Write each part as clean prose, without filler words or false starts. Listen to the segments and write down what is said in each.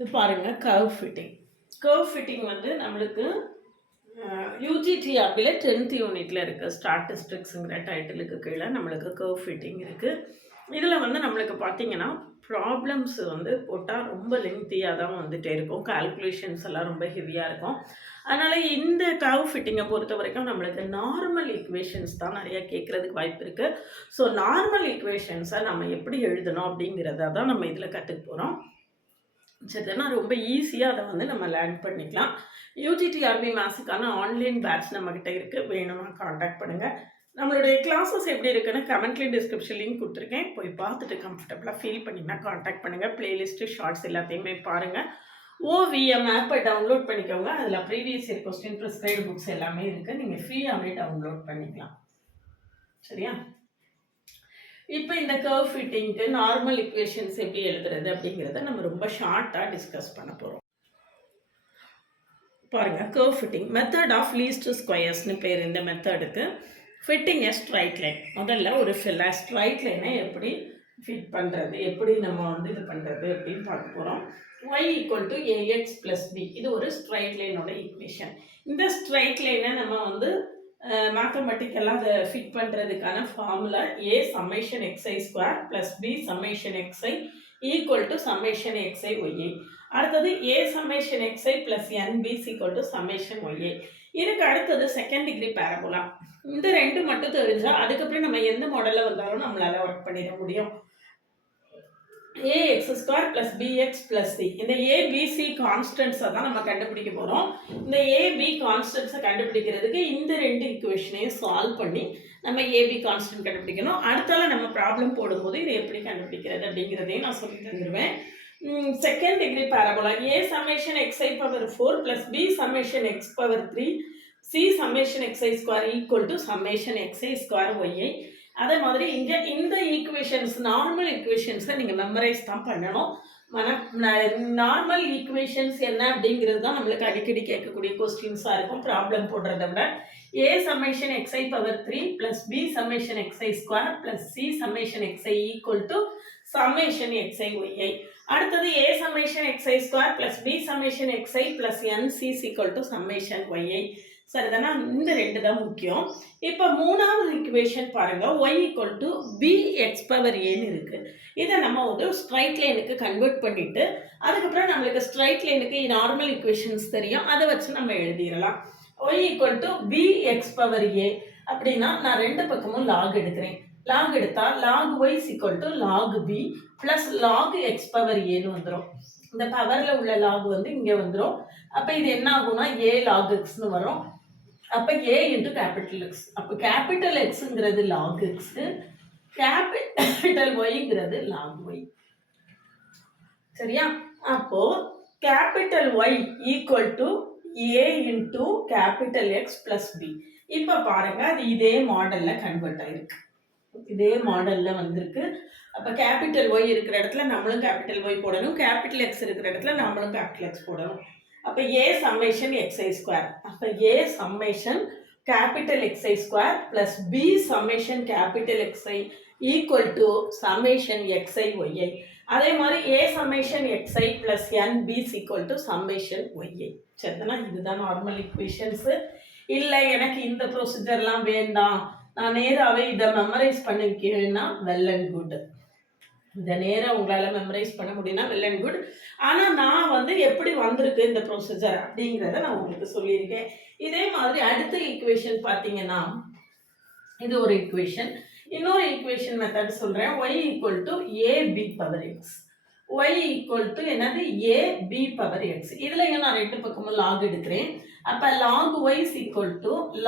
இது பாருங்கள் curve fitting வந்து நம்மளுக்கு யூஜிடிஆர்பியில் 10th யூனிட்டில் இருக்குது. ஸ்டாட்டிஸ்டிக்ஸுங்கிற டைட்டிலுக்கு கீழே நம்மளுக்கு கர்வ் ஃபிட்டிங் இருக்குது. இதில் வந்து நம்மளுக்கு பார்த்திங்கன்னா ப்ராப்ளம்ஸ் வந்து போட்டால் ரொம்ப லெங்க்தியாக தான் வந்துகிட்டே இருக்கும். கால்குலேஷன்ஸ் எல்லாம் ரொம்ப ஹெவியாக இருக்கும். அதனால் இந்த கர்வ் ஃபிட்டிங்கை பொறுத்த வரைக்கும் நம்மளுக்கு நார்மல் ஈக்குவேஷன்ஸ் தான் நிறையா கேட்குறதுக்கு வாய்ப்பு இருக்குது. ஸோ நார்மல் ஈக்குவேஷன்ஸை நம்ம எப்படி எழுதணும் அப்படிங்கிறத தான் நம்ம இதில் கற்றுக்க போகிறோம். சரிதானா? ரொம்ப ஈஸியாக அதை வந்து நம்ம லேர்ன் பண்ணிக்கலாம். யூஜிடிஆர்பி மேத்ஸுக்கான ஆன்லைன் பேட்ச் நம்மக்கிட்ட இருக்குது. வேணும்னா காண்டாக்ட் பண்ணுங்கள். நம்மளுடைய கிளாஸஸ் எப்படி இருக்குன்னு கமெண்ட்லேயும் டிஸ்கிரிப்ஷன் லிங்க் கொடுத்துருக்கேன். போய் பார்த்துட்டு கம்ஃபர்டபுளாக ஃபீல் பண்ணிங்கன்னா காண்டாக்ட் பண்ணுங்கள். ப்ளேலிஸ்ட்டு ஷார்ட்ஸ் எல்லாத்தையுமே பாருங்கள். OVM ஆப்பை டவுன்லோட் பண்ணிக்கோங்க. அதில் previous year question prescribed books எல்லாமே இருக்குது. நீங்கள் ஃப்ரீயாகவே டவுன்லோட் பண்ணிக்கலாம். சரியா? இப்போ இந்த கர்வ் ஃபிட்டிங்க்கு நார்மல் ஈக்குவேஷன்ஸ் எப்படி எழுதுறது அப்படிங்கிறத நம்ம ரொம்ப ஷார்ட்டாக டிஸ்கஸ் பண்ண போகிறோம். பாருங்கள், curve fitting method of least ஸ்கொயர்ஸ்னு பேர் இந்த மெத்தடுக்கு. Fitting a straight line. முதல்ல ஒரு ஸ்ட்ரைட் லைனை எப்படி ஃபிட் பண்ணுறது, எப்படி நம்ம வந்து இது பண்ணுறது அப்படின்னு பார்க்க போகிறோம். y = ax + b இது ஒரு ஸ்ட்ரைட் லைனோட ஈக்குவேஷன். இந்த ஸ்ட்ரைட் லைனை நம்ம வந்து மேத்தமெட்டிக்கலாக அதை ஃபிட் பண்ணுறதுக்கான formula a summation xi square + b summation xi = summation xi yi. அடுத்தது a summation xi + nb = summation yi. இதுக்கு அடுத்தது செகண்ட் டிகிரி பேரபோலா. இந்த ரெண்டு மட்டும் தெரிஞ்சால் அதுக்கப்புறம் நம்ம எந்த மாடலில் வந்தாலும் நம்மளால் ஒர்க் பண்ணிட முடியும். ax² + bx + c இந்த abc கான்ஸ்டன்ட்ஸை தான் நம்ம கண்டுபிடிக்க போகிறோம். இந்த ab கான்ஸ்டன்ட்ஸை கண்டுபிடிக்கிறதுக்கு இந்த ரெண்டு ஈக்குவேஷனையும் சால்வ் பண்ணி நம்ம ab கான்ஸ்டன்ட் கண்டுபிடிக்கணும். அடுத்தால நம்ம ப்ராப்ளம் போடும்போது இதை எப்படி கண்டுபிடிக்கிறது அப்படிங்கிறதையும் நான் சொல்லி தந்துடுவேன். Second degree parabola a summation xi power 4 + b summation x power 3 c summation xi square = summation xi square yi. அதே மாதிரி இங்கே இந்த ஈக்குவேஷன்ஸ் நார்மல் ஈக்குவேஷன்ஸை நீங்கள் மெமரைஸ் தான் பண்ணணும். நார்மல் ஈக்குவேஷன்ஸ் என்ன அப்படிங்கிறது தான் நம்மளுக்கு அடிக்கடி கேட்கக்கூடிய கொஸ்டின்ஸாக இருக்கும். ப்ராப்ளம் போடுறத விட a summation xi power 3 + b summation xi square + c summation xi = summation xi yi. அடுத்தது a summation xi square + b summation xi + nc = summation yi. சரிதானா? இந்த ரெண்டு தான் முக்கியம். இப்போ மூணாவது ஈக்குவேஷன் பாருங்கள், y = bx power aன்னு இருக்குது. இதை நம்ம ஒரு ஸ்ட்ரைட் லைனுக்கு கன்வெர்ட் பண்ணிவிட்டு அதுக்கப்புறம் நம்மளுக்கு ஸ்ட்ரைட் லைனுக்கு நார்மல் ஈக்குவேஷன்ஸ் தெரியும், அதை வச்சு நம்ம எழுதிடலாம். y = bx power a அப்படின்னா நான் ரெண்டு பக்கமும் லாக் எடுக்கிறேன். லாக் எடுத்தால் log y = log b + log x power aன்னு வந்துடும். இந்த பவரில் உள்ள லாக் வந்து இங்கே வந்துடும். அப்போ இது என்ன ஆகும்னா a log xன்னு வரும். அப்போ a × கேபிட்டல் எக்ஸ். அப்போ கேபிட்டல் எக்ஸுங்கிறது லாக் எக்ஸு, கேபிட்டல் ஒய்ங்கிறது லாக் ஒய். சரியா? அப்போ capital Y = a × capital X + b. இப்போ பாருங்க, அது இதே மாடலில் கன்வெர்ட் ஆயிருக்கு. இதே மாடலில் வந்திருக்கு. அப்போ கேபிட்டல் ஒய் இருக்கிற இடத்துல நம்மளும் கேபிட்டல் ஒய் போடணும், கேபிட்டல் எக்ஸ் இருக்கிற இடத்துல நம்மளும் கேபிட்டல் எக்ஸ் போடணும். அப்போ a summation xi square. அப்போ a summation capital xi square + b summation capital xi = summation xi yi. அதே மாதிரி a summation xi + nb = summation yi. சரிதானா? இதுதான் நார்மல் ஈக்குவேஷன்ஸு. இல்லை எனக்கு இந்த ப்ரொசீஜர்லாம் வேண்டாம், நான் நேராகவே இதை மெமரைஸ் பண்ணிக்கிறேன்னா வெல் அண்ட் குட். இதை நேராக உங்களால் மெமரைஸ் பண்ண முடியும்னா வெல் அண்ட் குட். ஆனால் நான் வந்து எப்படி வந்திருக்கு இந்த ப்ரொசீஜர் அப்படிங்கிறத நான் உங்களுக்கு சொல்லியிருக்கேன். இதே மாதிரி அடுத்த ஈக்குவேஷன் பார்த்தீங்கன்னா இது ஒரு ஈக்குவேஷன். இன்னொரு ஈக்குவேஷன் மெத்தட் சொல்கிறேன். y = ab power x. y = என்னது? ab power x. இதுலையும் நான் ரெண்டு பக்கமும் லாக் எடுக்கிறேன். அப்போ log y =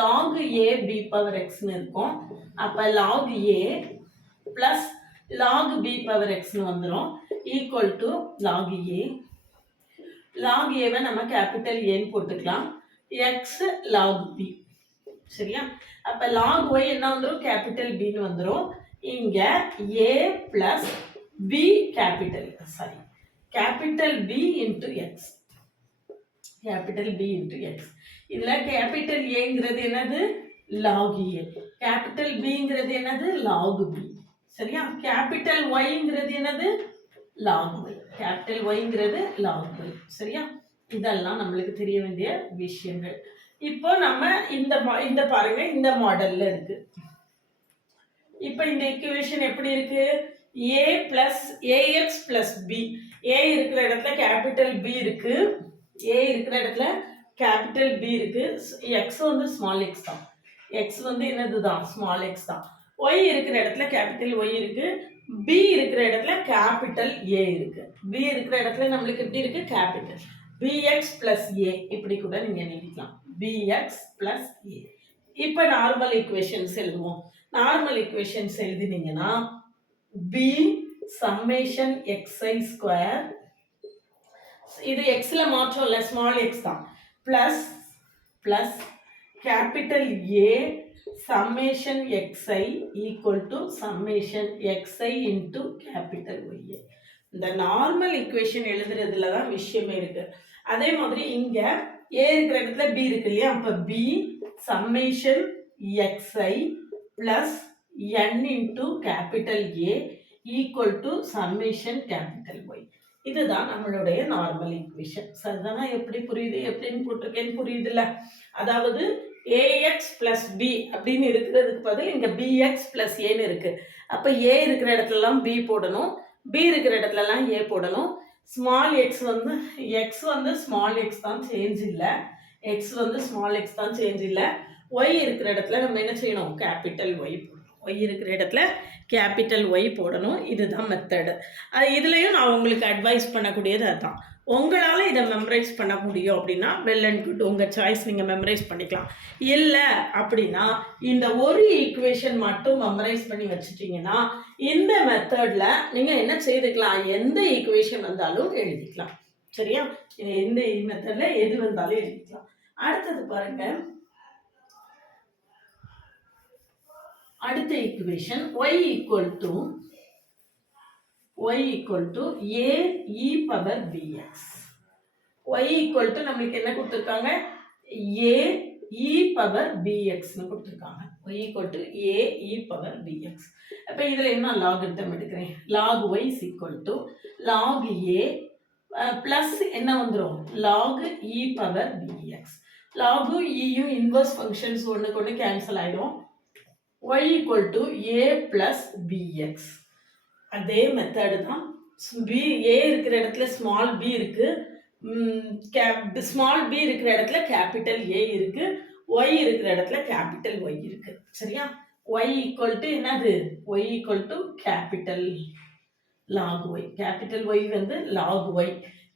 log ab power xன்னு இருக்கும். அப்போ log a + log b power xன்னு வந்துடும் = log a. log a நம்ம கேபிட்டல் ஏன்னு போட்டுக்கலாம், x log b. சரியா? அப்போ log y என்ன வந்துடும்? கேபிட்டல் பின்னு வந்துடும். இங்கே a + b capital b × x. Capital b × x. இதில் கேபிட்டல் ஏங்கிறது என்னது? log a. கேபிட்டல் பிங்கிறது என்னது? log b. சரியா? கேபிட்டல் ஒய்ங்கிறது என்னது? log y. கேபிட்டல் ஒய்ங்கிறது லாக் ஒய். சரியா? இதெல்லாம் நம்மளுக்கு தெரிய வேண்டிய விஷயங்கள். இப்போ நம்ம இந்த பாருங்க, இந்த மாடல்ல இருக்கு. இப்போ இந்த ஈக்குவேஷன் எப்படி இருக்கு? a plus ax plus b. a இருக்கிற இடத்துல கேபிட்டல் b இருக்கு, a இருக்கிற இடத்துல கேபிட்டல் b இருக்கு. x வந்து ஸ்மால் x தான், x வந்து என்னது தான்? ஸ்மால் x தான். y இருக்கிற இடத்துல கேபிட்டல் y இருக்கு, b இருக்கிற இடத்துல கேபிட்டல் a இருக்கு. b இருக்கிற இடத்துல நம்மளுக்கு எப்படி இருக்கு? Capital bx plus a. இப்படி கூட நீங்க எழுதிக்கலாம், bx plus a. இப்போ நார்மல் ஈக்குவேஷன்ஸ் எழுதுவோம். நார்மல் ஈக்குவேஷன்ஸ் எழுதினீங்கன்னா b சம்மேஷன் xi ஸ்கொயர், இது xல மாற்றம் இல்லை, ஸ்மால் x தான், plus plus capital A summation xi equal to சம்மேஷன் xi இன்டு கேபிட்டல் y. இந்த நார்மல் ஈக்குவேஷன் எழுதுறதுல தான் விஷயமே இருக்கு. அதே மாதிரி இங்க a இருக்கிற இடத்துல b இருக்கு இல்லையா? அப்ப b summation xi plus n into capital A equal to summation capital y. இதுதான் நம்மளுடைய நார்மல் ஈக்குவேஷன். சரிதானா? எப்படி புரியுது? எப்படின்னு போட்டிருக்கேன்னு புரியுதுல்ல? அதாவது ax பிளஸ் b அப்படின்னு இருக்கிறதுக்கு பதில் இங்க bx பிளஸ் ஏன்னு இருக்கு. அப்ப a இருக்கிற இடத்துலலாம் b போடணும், b இருக்கிற இடத்துலலாம் a போடணும். ஸ்மால் x வந்து ஸ்மால் x தான், சேஞ்ச் இல்லை. x வந்து ஸ்மால் x தான், சேஞ்ச் இல்லை. y இருக்கிற இடத்துல நம்ம என்ன செய்யணும்? கேபிட்டல் y போடணும். y இருக்கிற இடத்துல கேபிட்டல் y போடணும். இதுதான் மெத்தடு. இதுலேயும் நான் உங்களுக்கு அட்வைஸ் பண்ணக்கூடியது அதுதான். உங்களால் இதை மெமரைஸ் பண்ண முடியும் அப்படின்னா வெல் அண்ட் குட், உங்கள் சாய்ஸ், நீங்கள் மெமரைஸ் பண்ணிக்கலாம். இல்லை அப்படின்னா இந்த ஒரு ஈக்குவேஷன் மட்டும் மெமரைஸ் பண்ணி வச்சுட்டிங்கன்னா இந்த மெத்தடில் நீங்கள் என்ன செய்துக்கலாம்? எந்த ஈக்குவேஷன் வந்தாலும் எழுதிக்கலாம். சரியா? எந்த மெத்தடில் எது வந்தாலும் எழுதிக்கலாம். அடுத்தது பாருங்க, அடுத்த equation y equal to a e power bx. y equal to நம்மளுக்கு என்ன கொடுத்துருக்காங்க? a e பவர் bxன்னு கொடுத்துருக்காங்க. y equal to a e power bx. அப்போ இதில் என்ன லாகிரிதம் எடுக்கிறேன்? log y is equal to log a plus என்ன வந்துடும்? log e power bx. log eயும் இன்வர்ஸ் ஃபங்க்ஷன்ஸ் ஒன்றுக்கு ஒன்று கேன்சல் ஆகிடும். y equal to a plus bx. அதே மெத்தடு தான். a இருக்கிற இடத்துல ஸ்மால் b இருக்கு, ஸ்மால் b இருக்கிற இடத்துல கேபிட்டல் a இருக்கு, y இருக்கிற இடத்துல கேபிட்டல் y இருக்கு. சரியா? y equal to என்னது? y equal to capital log y. Capital y வந்து log y.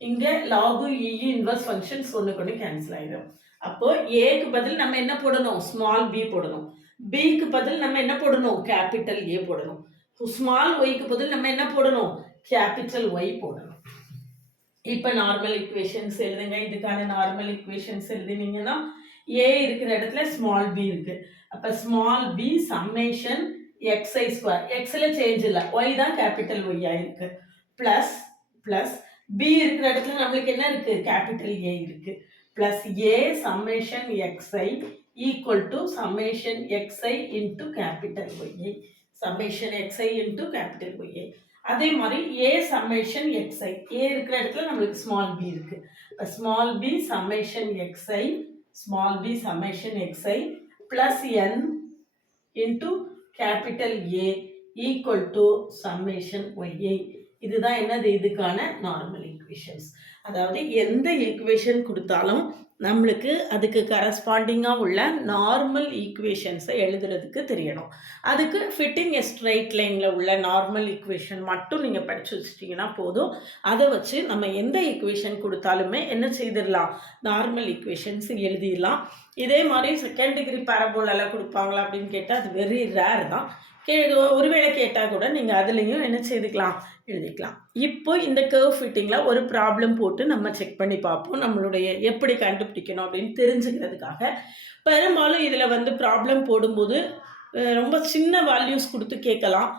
இங்க log e இன்வர்ஸ் ஃபங்க்ஷன்ஸ் ஒன்றுக்கு ஒன்று கேன்சல் ஆகிடும். அப்போ ஏக்கு பதில் நம்ம என்ன போடணும்? ஸ்மால் b போடணும். பிக்கு பதில் நம்ம என்ன போடணும்? கேபிட்டல் ஏ போடணும். ஸ்மால் ஒய்க்கு பதில் நம்ம என்ன போடணும்? கேபிட்டல் ஒய் போடணும். இப்போ நார்மல் ஈக்குவேஷன்ஸ் எழுதுங்க. இதுக்கான நார்மல் ஈக்குவேஷன்ஸ் எழுதினீங்கன்னா ஏ இருக்கிற இடத்துல ஸ்மால் பி இருக்கு. அப்போ small B summation X I square, எக்ஸில் சேஞ்ச் இல்லை, ஒய் தான் கேபிட்டல் ஒய்யாக இருக்கு, ப்ளஸ் ப்ளஸ் பி இருக்கிற இடத்துல நம்மளுக்கு என்ன இருக்கு? கேபிட்டல் ஏ இருக்கு, plus A summation x i equal to summation xi into capital yi. summation xi into capital yi. அதே மாதிரி a summation xi, a இருக்கிற இடத்துல நம்மளுக்கு small b இருக்கு. small b summation xi, small b summation xi plus n into capital A equal to summation yi. இதுதான் என்னது? இதுக்கான normal equations. அதாவது எந்த ஈக்குவேஷன் கொடுத்தாலும் நம்மளுக்கு அதுக்கு கரஸ்பாண்டிங்காக உள்ள நார்மல் ஈக்குவேஷன்ஸை எழுதுறதுக்கு தெரியணும். அதுக்கு ஃபிட்டிங் எ ஸ்ட்ரைட் லைனில் உள்ள நார்மல் ஈக்குவேஷன் மட்டும் நீங்கள் படித்து வச்சுட்டிங்கன்னா போதும். அதை வச்சு நம்ம எந்த ஈக்குவேஷன் கொடுத்தாலுமே என்ன செய்திடலாம்? நார்மல் ஈக்குவேஷன்ஸ் எழுதிடலாம். இதே மாதிரி செகண்ட் டிகிரி பேரபோலால் கொடுப்பாங்களா அப்படின்னு கேட்டால் அது வெரி ரேர் தான். ஒருவேளை கேட்டால் கூட நீங்கள் அதுலேயும் என்ன செய்துக்கலாம்? எழுதிக்கலாம். இப்போ இந்த கர்வ் ஃபிட்டிங்கில் ஒரு ப்ராப்ளம் போட்டு நம்ம செக் பண்ணி பார்ப்போம், நம்மளுடைய எப்படி கண்டுபிடிக்கணும் அப்படின்னு தெரிஞ்சுக்கிறதுக்காக. பெரும்பாலும் இதில் வந்து ப்ராப்ளம் போடும்போது ரொம்ப சின்ன வேல்யூஸ் கொடுத்து கேட்கலாம்,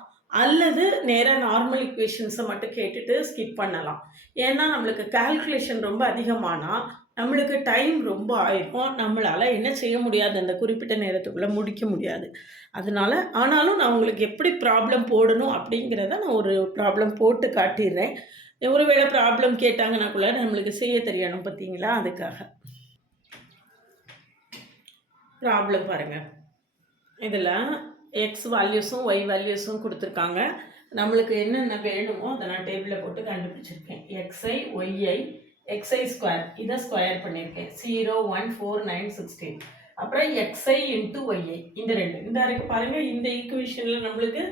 அல்லது நேராக நார்மல் ஈக்குவேஷன்ஸை மட்டும் கேட்டுட்டு ஸ்கிப் பண்ணலாம். ஏன்னா நம்மளுக்கு கால்குலேஷன் ரொம்ப அதிகமானால் நம்மளுக்கு டைம் ரொம்ப ஆயிருக்கும், நம்மளால் என்ன செய்ய முடியாது, அந்த குறிப்பிட்ட நேரத்துக்குள்ளே முடிக்க முடியாது. அதனால் ஆனாலும் நான் உங்களுக்கு எப்படி ப்ராப்ளம் போடணும் அப்படிங்கிறத நான் ஒரு ப்ராப்ளம் போட்டு காட்டிடுறேன். ஒருவேளை ப்ராப்ளம் கேட்டாங்கன்னா கூட நம்மளுக்கு செய்ய தெரியணும் பார்த்தீங்களா, அதுக்காக. ப்ராப்ளம் பாருங்கள். இதில் எக்ஸ் வேல்யூஸும் ஒய் வேல்யூஸும் கொடுத்துருக்காங்க. நம்மளுக்கு என்னென்ன வேணுமோ அதை நான் டேபிளில் போட்டு கண்டுபிடிச்சிருக்கேன். எக்ஸ்ஐ ஒய்ஐ எக்ஸ்ஐ ஸ்கொயர் இதை ஸ்கொயர் பண்ணியிருக்கேன். 0 1 4 9 16. அப்புறம் எக்ஸ்ஐ இன்ட்டு ஒய்ஐ இந்த ரெண்டு இந்த இருக்கு பாருங்கள். இந்த ஈக்குவேஷனில் நம்மளுக்கு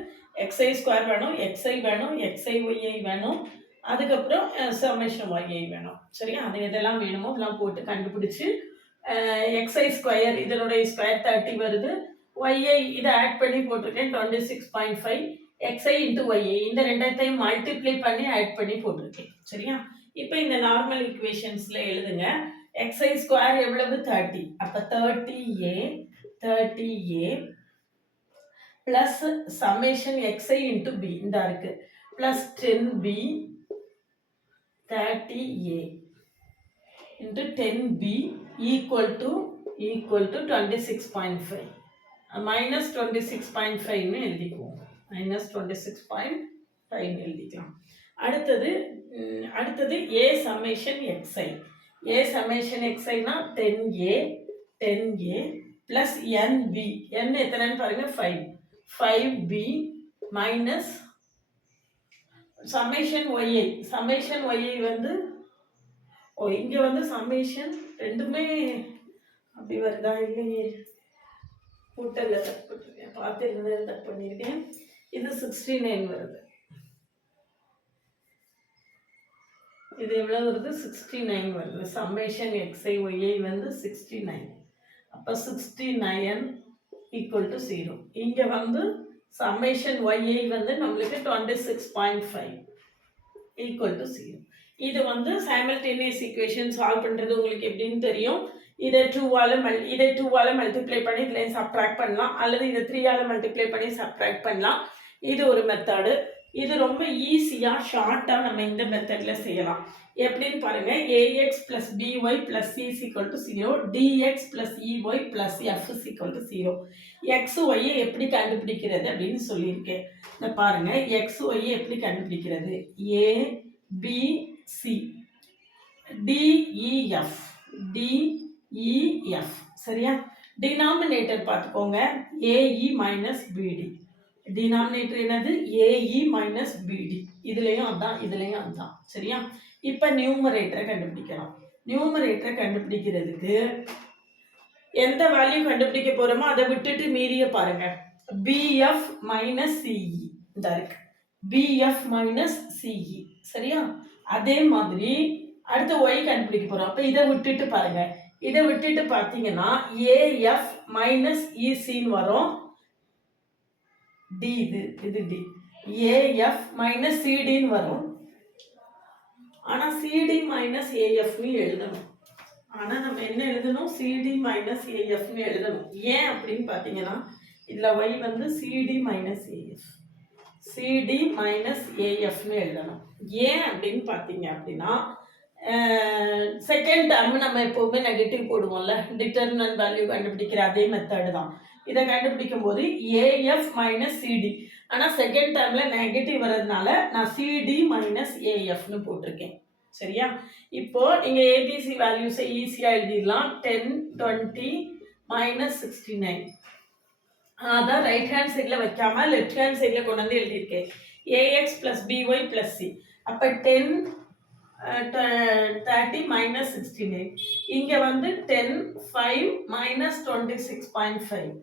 எக்ஸ்ஐ ஸ்கொயர் வேணும், எக்ஸ்ஐ வேணும், எக்ஸ்ஐ ஒய்ஐ வேணும், அதுக்கப்புறம் சமேஷன் ஒய்ஐ வேணும். சரியா, அது எதெல்லாம் வேணுமோ அதெல்லாம் போட்டு கண்டுபிடிச்சி எக்ஸ்ஐ ஸ்கொயர் இதனுடைய ஸ்கொயர் 30 வருது. ஒய்ஐ இதை ஆட் பண்ணி போட்டிருக்கேன் 26.5. எக்ஸ்ஐ இன்ட்டு ஒய்ஐ இந்த ரெண்டத்தையும் மல்டிப்ளை பண்ணி ஆட் பண்ணி போட்டிருக்கேன். சரியா, இப்போ இந்த நார்மல் ஈக்குவேஷன்ஸில் எழுதுங்க. எக்ஸ்ஐ ஸ்கொயர் எவ்வளவு 30. அப்போ 30a plus summation X I into B இந்த இருக்கு plus 10b 30a into 10b equal to 26.5 minus 26.5 ன்னு எழுதிக்குவோம். minus 26.5 எழுதிக்கலாம். அடுத்தது a summation xi. a summation xi னா 10a plus nb. n எத்தனைன்னு பாருங்க 5. 5b minus summation yi. summation yi வந்து இங்கே வந்து சம்மேஷன் ரெண்டுமே அப்படி வருதா இல்லையே, கூட்டலில் தப்பு போட்டிருக்கேன், பார்த்து தப்பு பண்ணியிருக்கேன். இது 69 வருது. இது எவ்வளோ வருது 69 வருது. சம்மேஷன் எக்ஸ்ஐ ஒய்ஐ வந்து 69. அப்போ 69 ஈக்குவல் டு 0. இங்கே வந்து சம்மேஷன் ஒய்ஐ வந்து நம்மளுக்கு 26.5 ஈக்குவல் டு 0. இது வந்து சைமல்டேனியஸ் ஈக்குவேஷன் சால்வ் பண்ணுறது உங்களுக்கு எப்படின்னு தெரியும். இதை 2ஆல் மல்டிப்ளை பண்ணி இதில் சப்ட்ராக்ட் பண்ணலாம், அல்லது இதை 3ஆல் மல்டிப்ளை பண்ணி சப்ட்ராக்ட் பண்ணலாம். இது ஒரு மெத்தடு. இது ரொம்ப ஈஸியாக ஷார்ட்டாக நம்ம இந்த மெத்தடில் செய்யலாம். எப்படின்னு பாருங்கள். ax + by + c = 0, dx + ey + f = 0. X ஒய்யை எப்படி கண்டுபிடிக்கிறது அப்படின்னு சொல்லியிருக்கேன். இந்த பாருங்கள், எக்ஸ் ஒய்யை எப்படி கண்டுபிடிக்கிறது. a b c def சரியா. டினாமினேட்டர் பார்த்துக்கோங்க, ae - bd. டினாமினேட்டர் என்னது ae - bd. இதுலேயும் அதான் இதுலேயும் அதான். சரியா, இப்போ நியூமரேட்டரை கண்டுபிடிக்கலாம். நியூமரேட்டரை கண்டுபிடிக்கிறதுக்கு எந்த வேல்யூ கண்டுபிடிக்க போகிறோமோ அதை விட்டுட்டு மீறிய பாருங்க. bf - ce இந்த இருக்கு, bf - ce. சரியா, அதே மாதிரி அடுத்து y கண்டுபிடிக்க போகிறோம். அப்போ இதை விட்டுட்டு பாருங்க. இதை விட்டுட்டு பார்த்தீங்கன்னா af - ecன்னு வரும். டி இது டி af - cdன்னு வரும். ஆனால் cd - afன்னு எழுதணும். ஆனால் நம்ம என்ன எழுதணும், cd - afன்னு எழுதணும். ஏன் அப்படின்னு பார்த்தீங்கன்னா இதில் y வந்து cd - af cd - afன்னு எழுதணும். ஏன் அப்படின்னு பார்த்தீங்க அப்படின்னா செகண்ட் டேர்ம் நம்ம எப்போவுமே நெகட்டிவ் போடுவோம்ல, டிட்டர்மினன்ட் வேல்யூ கண்டுபிடிக்கிற அதே மெத்தடு தான். இதை கண்டுபிடிக்கும் போது af - cd, ஆனால் செகண்ட் டேர்மில் நெகட்டிவ் வர்றதுனால நான் cd - afன்னு போட்டிருக்கேன். சரியா, இப்போ நீங்கள் ஏபிசி வேல்யூஸை ஈஸியாக எழுதிடலாம். 10 20 - 69. அதான் ரைட் ஹேண்ட் சைடில் வைக்காமல் லெஃப்ட் ஹேண்ட் சைடில் கொண்டு வந்து எழுதியிருக்கேன். ax + by + c. அப்போ 10 30 - 69. இங்கே வந்து 10 5 - 26.5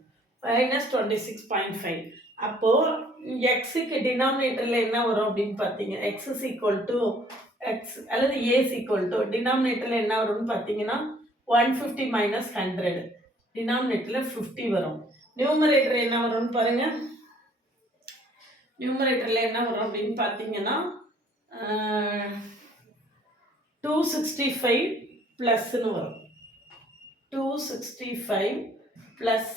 -26.5. அப்போது எக்ஸுக்கு டினாமினேட்டரில் என்ன வரும் அப்படின்னு பார்த்தீங்க, எக்ஸ் x அல்லது a டினாமினேட்டரில் என்ன வரும்னு பார்த்தீங்கன்னா 150 - 100. டினாமினேட்டரில் 50 வரும். நியூமரேட்டர் என்ன வரும்னு பாருங்க. நியூமரேட்டரில் என்ன வரும் அப்படின்னு பார்த்தீங்கன்னா 265 ப்ளஸ்ன்னு வரும். 265 ப்ளஸ்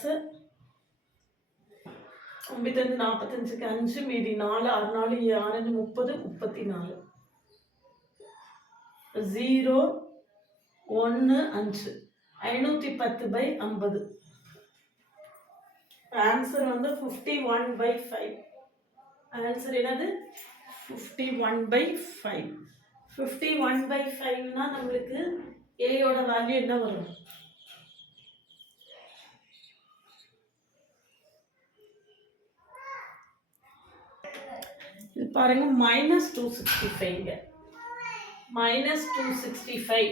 95 45க்கு 5 மீதி 4 6 4 6 30 34 0 1 5 510/50. ஆன்சர் வந்து 51/5. ஆன்சர் என்னது 51/5. 51/5னா நம்மளுக்கு ஏயோட வேல்யூ என்ன வரும்? இது பாருங்க -265 -265.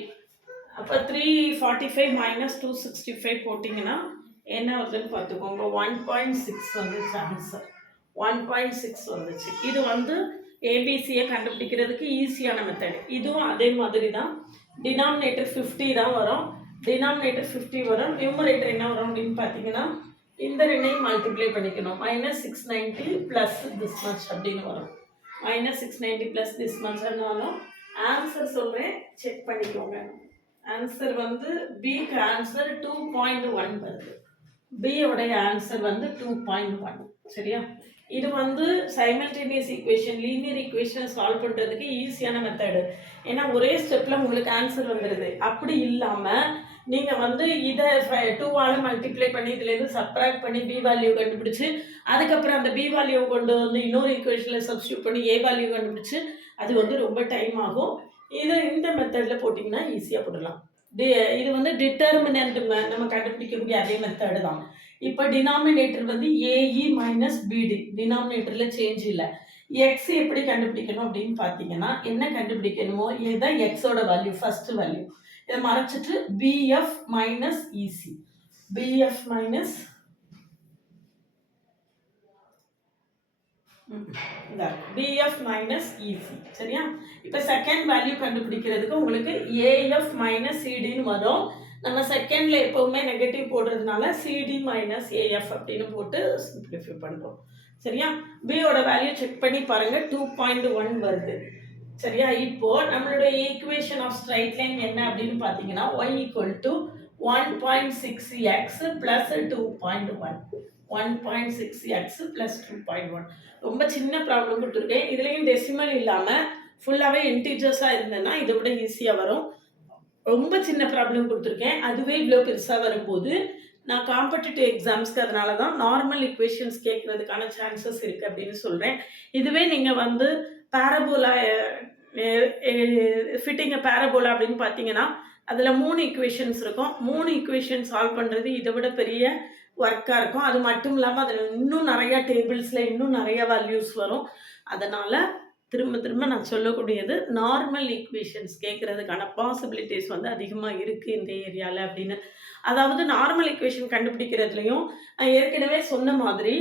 அப்போ 345 -265 போட்டிங்கன்னா என்ன வருதுன்னு பார்த்துக்கோங்க. 1.6 வந்துச்சு ஆன்சர். 1.6 வந்துச்சு. இது வந்து ஏபிசியை கண்டுபிடிக்கிறதுக்கு ஈஸியான மெத்தட். இதுவும் அதே மாதிரி தான். டினாமினேட்டர் 50 தான் வரும். டினாமினேட்டர் 50 வரும். நியூமரேட்டர் என்ன வரும் அப்படின்னு பார்த்தீங்கன்னா இந்த ரெண்டையும் மல்டிப்ளை பண்ணிக்கணும். -690 ப்ளஸ் திஸ் மச் அப்படின்னு வரும். -690 ப்ளஸ் திஸ் மச்னாலும் ஆன்சர் சொல்கிறேன், செக் பண்ணிக்கோங்க. ஆன்சர் வந்து பிக்கு ஆன்சர் 2.1 வருது. பியோடைய ஆன்சர் வந்து 2.1. சரியா? இது வந்து சைமல்டேனியஸ் ஈக்குவேஷன், லீனியர் ஈக்குவேஷனை சால்வ் பண்ணுறதுக்கு ஈஸியான மெத்தடு. ஏன்னா ஒரே ஸ்டெப்பில் உங்களுக்கு ஆன்சர் வந்துடுது. அப்படி இல்லாமல் நீங்கள் வந்து இதை 2ஆல் மல்டிப்ளை பண்ணி இதுலேருந்து சப்ராக்ட் பண்ணி பி வேல்யூ கண்டுபிடிச்சி அதுக்கப்புறம் அந்த பி வேல்யூ கொண்டு வந்து இன்னொரு ஈக்குவேஷனில் சப்ஸ்டியூட் பண்ணி ஏ வேல்யூ கண்டுபிடிச்சி அது வந்து ரொம்ப டைம் ஆகும். இது இந்த மெத்தடில் போட்டிங்கன்னா ஈஸியாக போடலாம். இது வந்து டிட்டர்மினன்ட் நம்ம கண்டுபிடிக்கக்கூடிய அதே மெத்தடு தான். இப்போ டினாமினேட்டர் வந்து ஏஇ மைனஸ் பிடி, டினாமினேட்டரில் சேஞ்ச் இல்லை. எக்ஸ் எப்படி கண்டுபிடிக்கணும் அப்படின்னு பார்த்தீங்கன்னா என்ன கண்டுபிடிக்கணுமோ இதுதான் எக்ஸோட வேல்யூ, ஃபஸ்ட்டு வேல்யூ. இதை மறைச்சிட்டு PF minus EC, PF minus PF minus EC. சரியா? இப்போ செகண்ட் வேல்யூ கண்டுபிடிக்கிறதுக்கு உங்களுக்கு ஏஎஃப் மைனஸ் சிடின்னு வரும். நம்ம செகண்ட்ல எப்பவுமே நெகட்டிவ் போடுறதுனால சிடி மைனஸ் ஏஎஃப் அப்படின்னு போட்டு சிம்பிளிஃபை பண்ணுறோம். சரியா? பியோட வேல்யூ செக் பண்ணி பாருங்க, 2.1 வருது. சரியா? இப்போ நம்மளுடைய ஈக்குவேஷன் ஆஃப் ஸ்ட்ரைட் லைன் என்ன அப்படின்னு பார்த்தீங்கன்னா y = 1.6x + 2.1. 1.6x + 2.1. ரொம்ப சின்ன ப்ராப்ளம் கொடுத்துருக்கேன். இதுலேயும் டெசிமல் இல்லாமல் ஃபுல்லாகவே இன்டீஜர்ஸாக இருந்ததுன்னா இதை விட ஈஸியாக வரும். ரொம்ப சின்ன ப்ராப்ளம் கொடுத்துருக்கேன். அதுவே இவ்வளோ பெருசாக வரும்போது நான் காம்படிட்டிவ் எக்ஸாம்ஸ்க்கு அதனால தான் நார்மல் ஈக்குவேஷன்ஸ் கேட்குறதுக்கான சான்சஸ் இருக்குது அப்படின்னு சொல்கிறேன். இதுவே நீங்கள் வந்து பேரபோலா ஃபிட்டிங் பேரபோலா அப்படின்னு பார்த்தீங்கன்னா அதில் 3 ஈக்குவேஷன்ஸ் இருக்கும். 3 ஈக்குவேஷன் சால்வ் பண்ணுறது இதை விட பெரிய ஒர்க்காக இருக்கும். அது மட்டும் இல்லாமல் அதில் இன்னும் நிறையா டேபிள்ஸில் இன்னும் நிறைய வேல்யூஸ் வரும். அதனால் திரும்ப திரும்ப நான் சொல்லக்கூடியது நார்மல் ஈக்குவேஷன்ஸ் கேட்குறதுக்கான பாசிபிலிட்டிஸ் வந்து அதிகமாக இருக்குது இந்த ஏரியாவில் அப்படின்னு. அதாவது நார்மல் ஈக்குவேஷன் கண்டுபிடிக்கிறதுலையும் ஏற்கனவே சொன்ன மாதிரி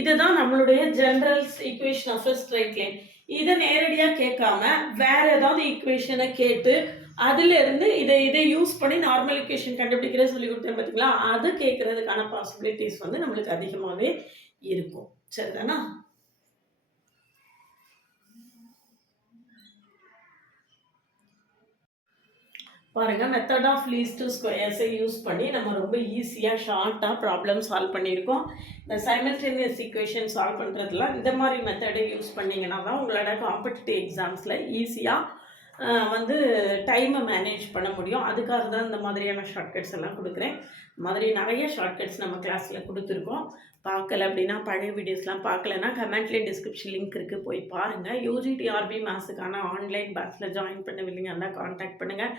இதுதான் நம்மளுடைய general equation of straight line. இதை நேரடியாக கேட்காம வேற ஏதாவது ஈக்குவேஷனை கேட்டு அதிலிருந்து இதை யூஸ் பண்ணி நார்மல் ஈக்குவேஷன் கண்டுபிடிக்கிற சொல்லி கொடுத்தேன் பார்த்தீங்களா, அது கேட்கறதுக்கான பாசிபிலிட்டிஸ் வந்து நம்மளுக்கு அதிகமாகவே இருக்கும். சரிதானா? பாருங்கள், மெத்தட் ஆஃப் லீஸ்ட் ஸ்கொயர்ஸை யூஸ் பண்ணி நம்ம ரொம்ப ஈஸியாக ஷார்ட்டாக ப்ராப்ளம் சால்வ் பண்ணியிருக்கோம். இந்த சைமல்டேனியஸ் ஈக்குவேஷன் சால்வ் பண்ணுறதுல இந்த மாதிரி மெத்தடை யூஸ் பண்ணிங்கன்னா தான் உங்களோட காம்படிட்டிவ் எக்ஸாம்ஸில் ஈஸியாக வந்து டைமை மேனேஜ் பண்ண முடியும். அதுக்காக தான் இந்த மாதிரியான ஷார்ட்கட்ஸ் எல்லாம் கொடுக்குறேன். இந்த மாதிரி நிறைய ஷார்ட்கட்ஸ் நம்ம கிளாஸில் கொடுத்துருக்கோம். பார்க்கல அப்படின்னா பழைய வீடியோஸ்லாம் பார்க்கலன்னா கமெண்ட்லேயே டிஸ்கிரிப்ஷன் லிங்க் இருக்குது, போய் பாருங்கள். யூஜிடிஆர்பி மேத்ஸுக்கான ஆன்லைன் பேட்சில் ஜாயின் பண்ணவில்லைங்கன்னா கான்டாக்ட் பண்ணுங்கள்.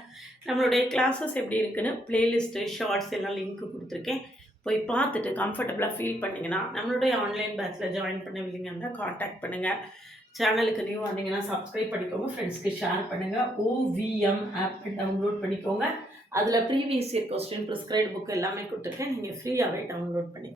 நம்மளுடைய கிளாஸஸ் எப்படி இருக்குன்னு பிளேலிஸ்ட்டு ஷார்ட்ஸ் எல்லாம் லிங்க் கொடுத்துருக்கேன், போய் பார்த்துட்டு கம்ஃபர்டபுளாக ஃபீல் பண்ணிங்கன்னா நம்மளுடைய ஆன்லைன் பேட்சில் ஜாயின் பண்ணவில்லைங்கன்னா கான்டாக்ட் பண்ணுங்கள். சேனலுக்கு நியூ வந்தீங்கன்னா சப்ஸ்கிரைப் பண்ணிக்கோங்க, ஃப்ரெண்ட்ஸ்க்கு ஷேர் பண்ணுங்கள். OVM ஆப் டவுன்லோட் பண்ணிக்கோங்க. அதில் previous year question prescribed book எல்லாமே கொடுத்துருக்கேன், நீங்கள் ஃப்ரீயாகவே டவுன்லோட் பண்ணிக்கோங்க.